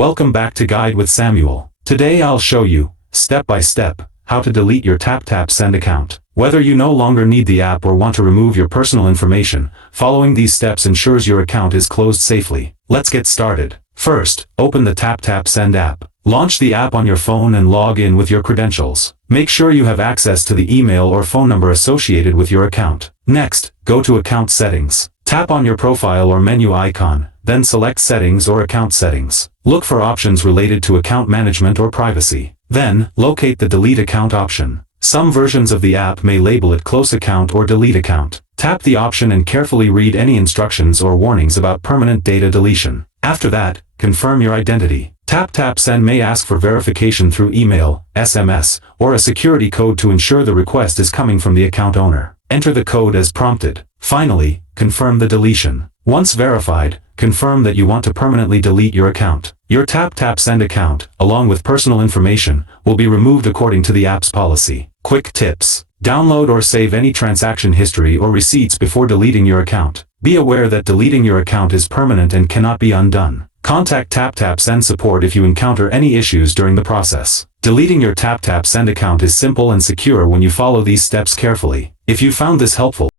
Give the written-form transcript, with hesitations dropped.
Welcome back to Guide with Samuel. Today I'll show you, step by step, how to delete your TapTap Send account. Whether you no longer need the app or want to remove your personal information, following these steps ensures your account is closed safely. Let's get started. First, open the TapTap Send app. Launch the app on your phone and log in with your credentials. Make sure you have access to the email or phone number associated with your account. Next, go to Account Settings. Tap on your profile or menu icon, then select Settings or Account Settings. Look for options related to account management or privacy. Then, locate the Delete Account option. Some versions of the app may label it Close Account or Delete Account. Tap the option and carefully read any instructions or warnings about permanent data deletion. After that, confirm your identity. TapTap Send may ask for verification through email, SMS, or a security code to ensure the request is coming from the account owner. Enter the code as prompted. Finally, confirm the deletion. Once verified, confirm that you want to permanently delete your account. Your TapTap Send account, along with personal information, will be removed according to the app's policy. Quick tips. Download or save any transaction history or receipts before deleting your account. Be aware that deleting your account is permanent and cannot be undone. Contact TapTap Send support if you encounter any issues during the process. Deleting your TapTap Send account is simple and secure when you follow these steps carefully. If you found this helpful,